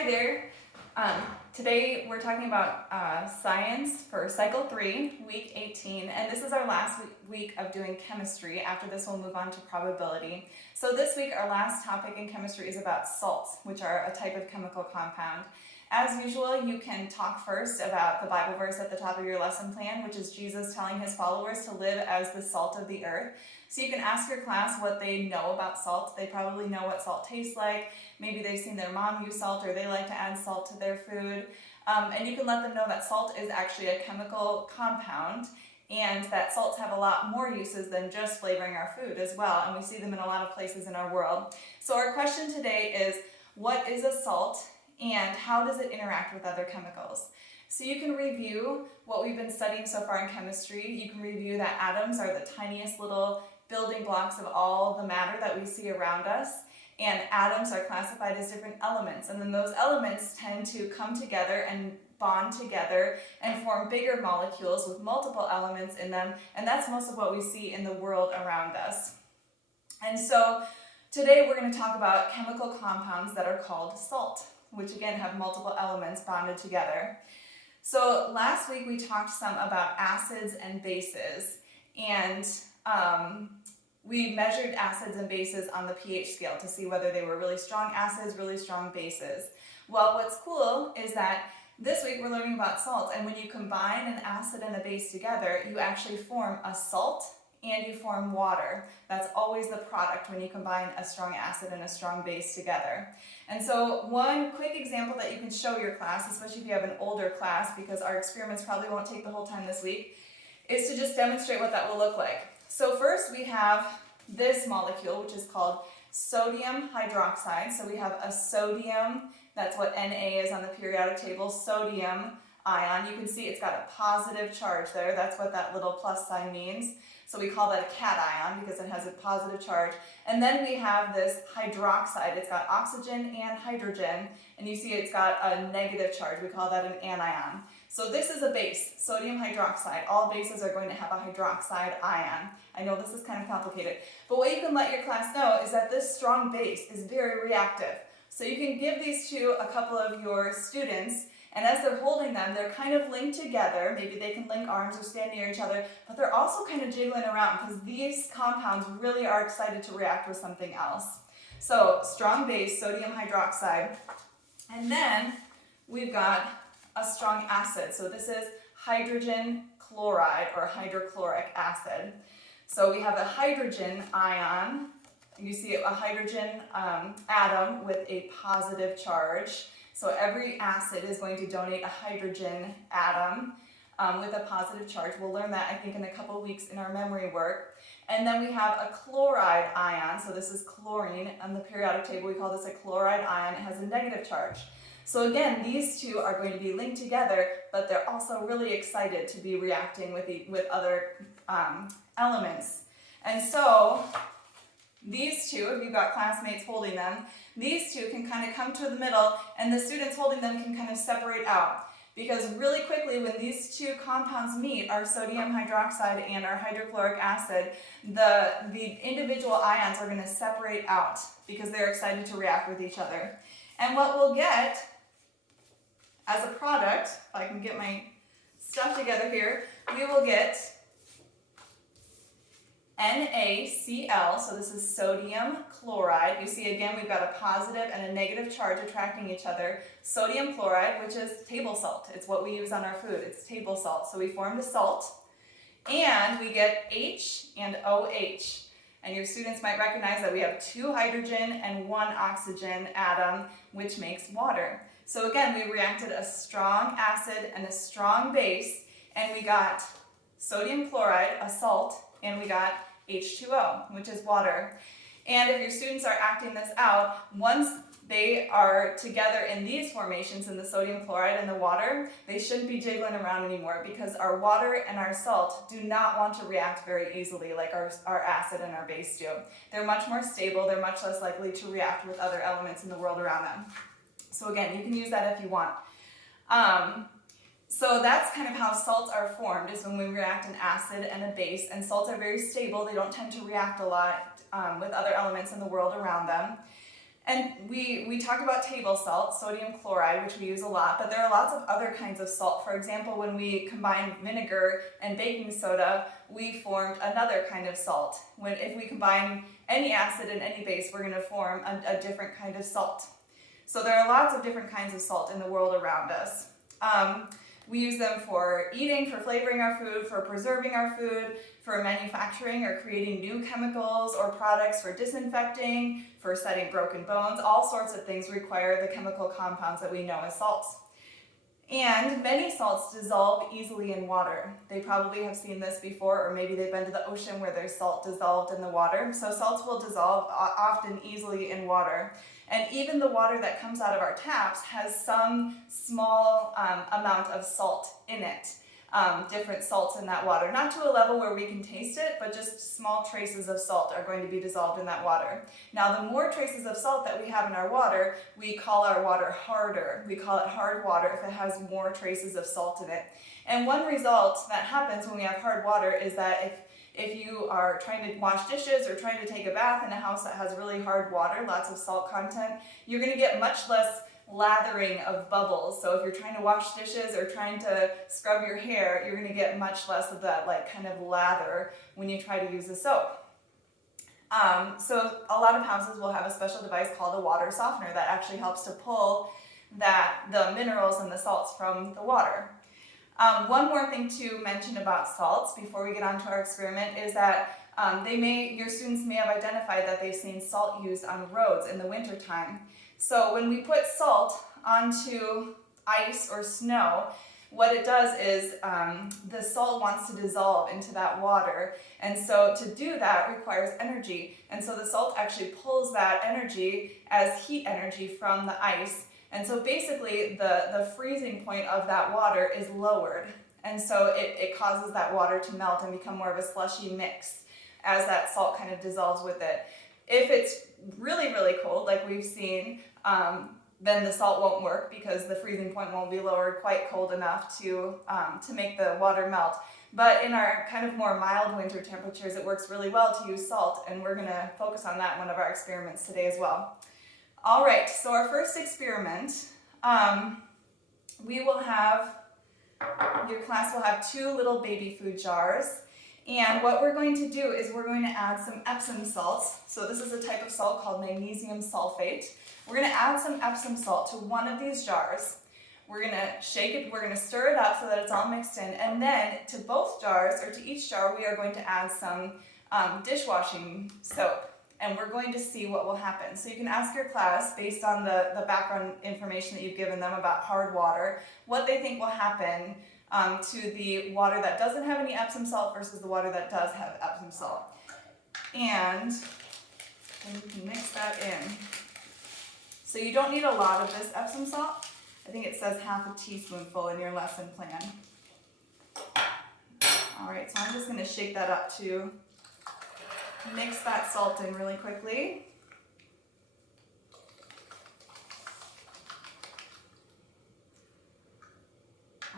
Hi there. Today we're talking about science for Cycle 3, Week 18, and this is our last week of doing chemistry. After this we'll move on to probability. So this week our last topic in chemistry is about salts, which are a type of chemical compound. As usual, you can talk first about the Bible verse at the top of your lesson plan, which is Jesus telling his followers to live as the salt of the earth. So you can ask your class what they know about salt. They probably know what salt tastes like. Maybe they've seen their mom use salt, or they like to add salt to their food. And you can let them know that salt is actually a chemical compound, and that salts have a lot more uses than just flavoring our food as well, and we see them in a lot of places in our world. So our question today is, what is a salt, and how does it interact with other chemicals? So you can review what we've been studying so far in chemistry. You can review that atoms are the tiniest little building blocks of all the matter that we see around us, and atoms are classified as different elements, and then those elements tend to come together and bond together and form bigger molecules with multiple elements in them, and that's most of what we see in the world around us. And so today we're going to talk about chemical compounds that are called salt, which again have multiple elements bonded together. So last week we talked some about acids and bases, and we measured acids and bases on the pH scale to see whether they were really strong acids, really strong bases. Well, what's cool is that this week we're learning about salts, and when you combine an acid and a base together, you actually form a salt and you form water. That's always the product when you combine a strong acid and a strong base together. And so one quick example that you can show your class, especially if you have an older class, because our experiments probably won't take the whole time this week, is to just demonstrate what that will look like. So first we have this molecule, which is called sodium hydroxide. So we have a sodium, that's what Na is on the periodic table, sodium ion. You can see it's got a positive charge there. That's what that little plus sign means. So we call that a cation because it has a positive charge. And then we have this hydroxide. It's got oxygen and hydrogen, and you see it's got a negative charge. We call that an anion. So this is a base, sodium hydroxide. All bases are going to have a hydroxide ion. I know this is kind of complicated, but what you can let your class know is that this strong base is very reactive. So you can give these to a couple of your students, and as they're holding them, they're kind of linked together. Maybe they can link arms or stand near each other, but they're also kind of jiggling around because these compounds really are excited to react with something else. So strong base, sodium hydroxide, and then we've got a strong acid. So this is hydrogen chloride or hydrochloric acid. So we have a hydrogen ion. You see a hydrogen atom with a positive charge. So every acid is going to donate a hydrogen atom with a positive charge. We'll learn that, I think, in a couple weeks in our memory work. And then we have a chloride ion. So this is chlorine. On the periodic table, we call this a chloride ion. It has a negative charge. So again, these two are going to be linked together, but they're also really excited to be reacting with other elements. And so these two, if you've got classmates holding them, these two can kind of come to the middle, and the students holding them can kind of separate out. Because really quickly, when these two compounds meet, our sodium hydroxide and our hydrochloric acid, the individual ions are going to separate out because they're excited to react with each other. And what we'll get as a product, if I can get my stuff together here, we will get NaCl, so this is sodium chloride. You see again we've got a positive and a negative charge attracting each other. Sodium chloride, which is table salt. It's what we use on our food. It's table salt. So we formed a salt, and we get H and OH. And your students might recognize that we have 2 hydrogen and 1 oxygen atom, which makes water. So again, we reacted a strong acid and a strong base, and we got sodium chloride, a salt, and we got H2O, which is water. And if your students are acting this out, once they are together in these formations, in the sodium chloride and the water, they shouldn't be jiggling around anymore, because our water and our salt do not want to react very easily like our acid and our base do. They're much more stable, they're much less likely to react with other elements in the world around them. So again, you can use that if you want. So that's kind of how salts are formed, is when we react an acid and a base. And salts are very stable. They don't tend to react a lot with other elements in the world around them. And we talked about table salt, sodium chloride, which we use a lot, but there are lots of other kinds of salt. For example, when we combined vinegar and baking soda, we formed another kind of salt. If we combine any acid and any base, we're going to form a different kind of salt. So there are lots of different kinds of salt in the world around us. We use them for eating, for flavoring our food, for preserving our food, for manufacturing or creating new chemicals or products, for disinfecting, for setting broken bones. All sorts of things require the chemical compounds that we know as salts. And many salts dissolve easily in water. They probably have seen this before, or maybe they've been to the ocean where there's salt dissolved in the water. So salts will dissolve often easily in water. And even the water that comes out of our taps has some small amount of salt in it. Different salts in that water. Not to a level where we can taste it, but just small traces of salt are going to be dissolved in that water. Now, the more traces of salt that we have in our water, we call our water harder. We call it hard water if it has more traces of salt in it. And one result that happens when we have hard water is that if you are trying to wash dishes or trying to take a bath in a house that has really hard water, lots of salt content, you're going to get much less lathering of bubbles. So if you're trying to wash dishes or trying to scrub your hair, you're going to get much less of that kind of lather when you try to use a soap. So a lot of houses will have a special device called a water softener that actually helps to pull the minerals and the salts from the water. One more thing to mention about salts before we get on to our experiment is that your students may have identified that they've seen salt used on roads in the wintertime. So when we put salt onto ice or snow, what it does is the salt wants to dissolve into that water. And so to do that requires energy. And so the salt actually pulls that energy as heat energy from the ice. And so basically the freezing point of that water is lowered. And so it causes that water to melt and become more of a slushy mix as that salt kind of dissolves with it. If it's really, really cold, like we've seen, then the salt won't work because the freezing point won't be lowered quite cold enough to make the water melt. But in our kind of more mild winter temperatures, it works really well to use salt, and we're going to focus on that in one of our experiments today as well. All right, so our first experiment, your class will have 2 little baby food jars. And what we're going to do is we're going to add some Epsom salts. So this is a type of salt called magnesium sulfate. We're going to add some Epsom salt to one of these jars. We're going to shake it, we're going to stir it up so that it's all mixed in. And then to both jars, or to each jar, we are going to add some dishwashing soap. And we're going to see what will happen. So you can ask your class, based on the background information that you've given them about hard water, what they think will happen to the water that doesn't have any Epsom salt versus the water that does have Epsom salt. And then you can mix that in. So you don't need a lot of this Epsom salt. I think it says half a teaspoonful in your lesson plan. All right, so I'm just going to shake that up to mix that salt in really quickly.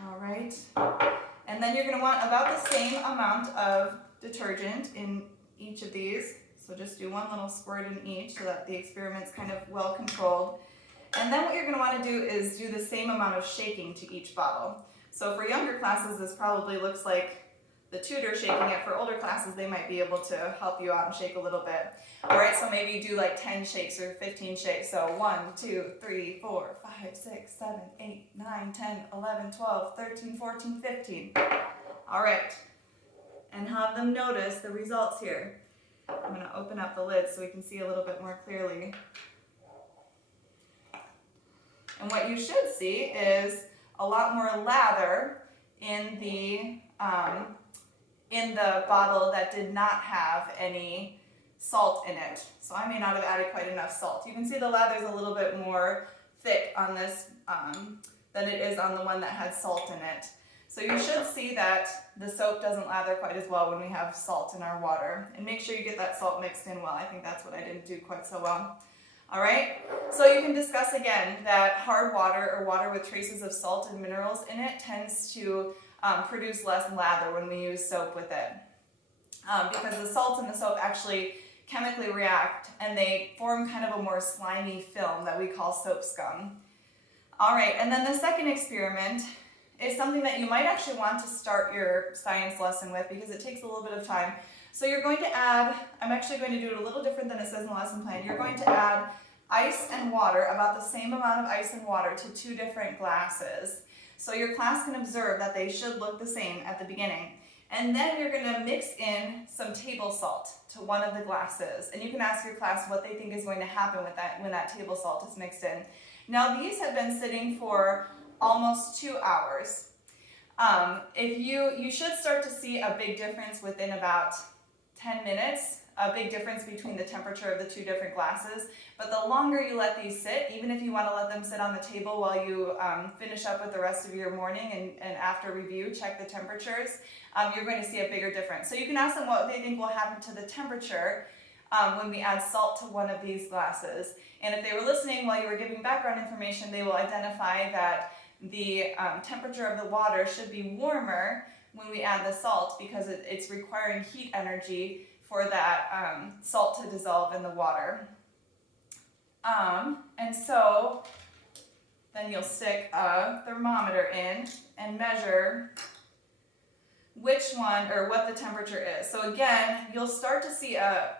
All right, and then you're going to want about the same amount of detergent in each of these. So just do one little squirt in each so that the experiment's kind of well controlled. And then what you're going to want to do is do the same amount of shaking to each bottle. So for younger classes, this probably looks like the tutor shaking it. For older classes, they might be able to help you out and shake a little bit. All right, so maybe you do like 10 shakes or 15 shakes. So 1, 2, 3, 4, 5, 6, 7, 8, 9, 10, 11, 12, 13, 14, 15. All right, and have them notice the results here. I'm going to open up the lid so we can see a little bit more clearly. And what you should see is a lot more lather in the bottle that did not have any salt in it. So I may not have added quite enough salt. You can see the lather is a little bit more thick on this than it is on the one that had salt in it. So you should see that the soap doesn't lather quite as well when we have salt in our water. And make sure you get that salt mixed in well. I think that's what I didn't do quite so well. All right, so you can discuss again that hard water or water with traces of salt and minerals in it tends to produce less lather when we use soap with it. Because the salt in the soap actually chemically react and they form kind of a more slimy film that we call soap scum. All right, and then the second experiment is something that you might actually want to start your science lesson with because it takes a little bit of time. So you're going to add, I'm actually going to do it a little different than it says in the lesson plan. You're going to add ice and water, about the same amount of ice and water, to 2 different glasses. So your class can observe that they should look the same at the beginning. And then you're going to mix in some table salt to one of the glasses. And you can ask your class what they think is going to happen with that when that table salt is mixed in. Now these have been sitting for almost 2 hours. If you should start to see a big difference within about 10 minutes, a big difference between the temperature of the 2 different glasses. But the longer you let these sit, even if you want to let them sit on the table while you finish up with the rest of your morning and after review, check the temperatures, you're going to see a bigger difference. So you can ask them what they think will happen to the temperature when we add salt to one of these glasses. And if they were listening while you were giving background information, they will identify that the temperature of the water should be warmer when we add the salt because it's requiring heat energy for that salt to dissolve in the water. And so then you'll stick a thermometer in and measure which one or what the temperature is. So again, you'll start to see a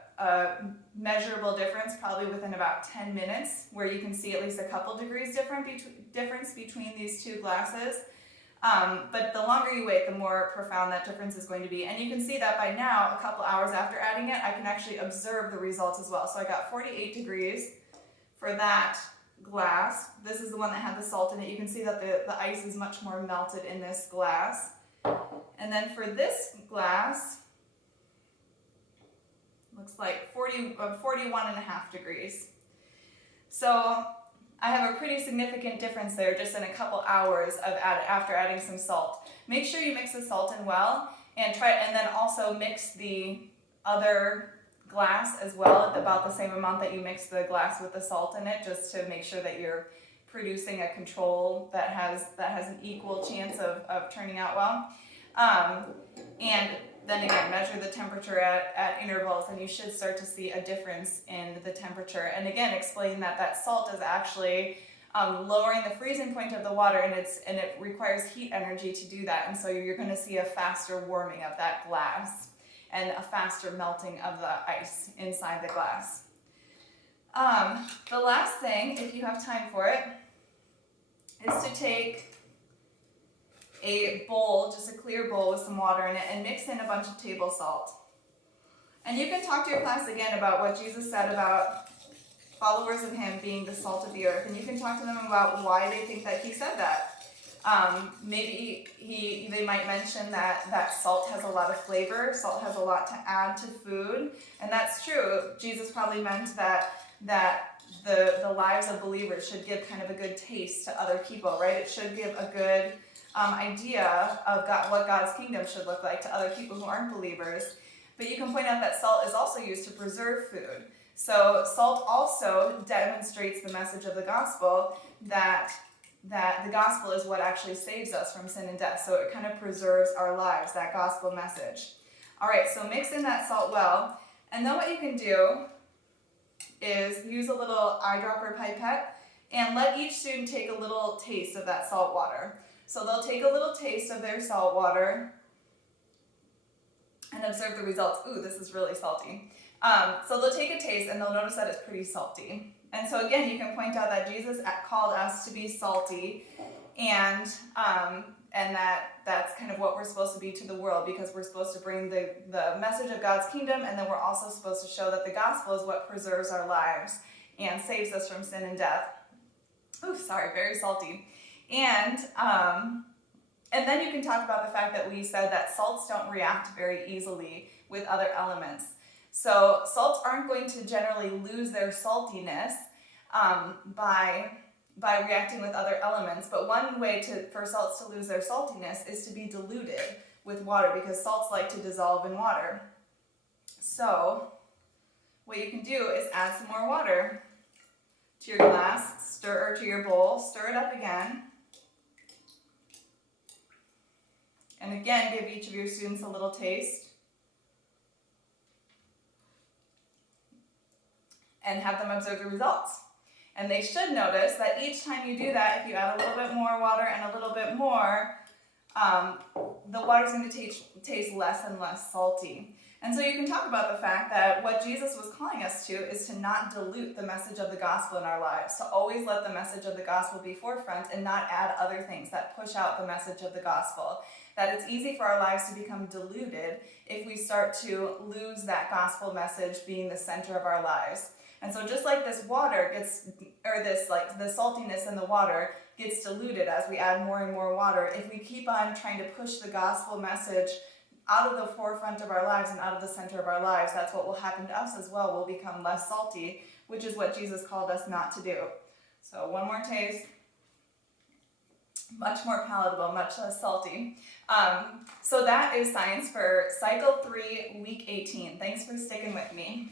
measurable difference probably within about 10 minutes where you can see at least a couple degrees difference between these 2 glasses. But the longer you wait, the more profound that difference is going to be. And you can see that by now, a couple hours after adding it, I can actually observe the results as well. So I got 48 degrees for that glass. This is the one that had the salt in it. You can see that the ice is much more melted in this glass. And then for this glass, looks like 41.5 degrees. So I have a pretty significant difference there just in a couple hours of after adding some salt. Make sure you mix the salt in well and then also mix the other glass as well at about the same amount that you mix the glass with the salt in it, just to make sure that you're producing a control that has an equal chance of turning out well. And then again, measure the temperature at intervals, and you should start to see a difference in the temperature. And again, explain that salt is actually lowering the freezing point of the water, and it requires heat energy to do that. And so you're going to see a faster warming of that glass and a faster melting of the ice inside the glass. The last thing, if you have time for it, is to take a bowl, just a clear bowl with some water in it, and mix in a bunch of table salt. And you can talk to your class again about what Jesus said about followers of him being the salt of the earth, and you can talk to them about why they think that he said that. Maybe they might mention that salt has a lot of flavor, salt has a lot to add to food, and that's true. Jesus probably meant that the lives of believers should give kind of a good taste to other people, right? It should give a good idea of what God's kingdom should look like to other people who aren't believers. But you can point out that salt is also used to preserve food. So salt also demonstrates the message of the gospel that the gospel is what actually saves us from sin and death. So it kind of preserves our lives, that gospel message. All right, so mix in that salt well. And then what you can do is use a little eyedropper pipette and let each student take a little taste of that salt water. So they'll take a little taste of their salt water and observe the results. Ooh, this is really salty. So they'll take a taste and they'll notice that it's pretty salty. And so again, you can point out that Jesus called us to be salty, and that's kind of what we're supposed to be to the world, because we're supposed to bring the message of God's kingdom, and then we're also supposed to show that the gospel is what preserves our lives and saves us from sin and death. Ooh, sorry, very salty. And then you can talk about the fact that we said that salts don't react very easily with other elements. So salts aren't going to generally lose their saltiness by reacting with other elements, but one way for salts to lose their saltiness is to be diluted with water, because salts like to dissolve in water. So what you can do is add some more water to your glass, or to your bowl, stir it up again, and again give each of your students a little taste. and have them observe the results. And they should notice that each time you do that, if you add a little bit more water and a little bit more, the water's going to taste less and less salty. And so you can talk about the fact that what Jesus was calling us to is to not dilute the message of the gospel in our lives, to always let the message of the gospel be forefront and not add other things that push out the message of the gospel. That it's easy for our lives to become diluted if we start to lose that gospel message being the center of our lives. And so just like this water gets, or this like the saltiness in the water gets diluted as we add more and more water, if we keep on trying to push the gospel message out of the forefront of our lives and out of the center of our lives, that's what will happen to us as well. We'll become less salty, which is what Jesus called us not to do. So one more taste. Much more palatable, much less salty. So that is science for cycle 3, week 18. Thanks for sticking with me.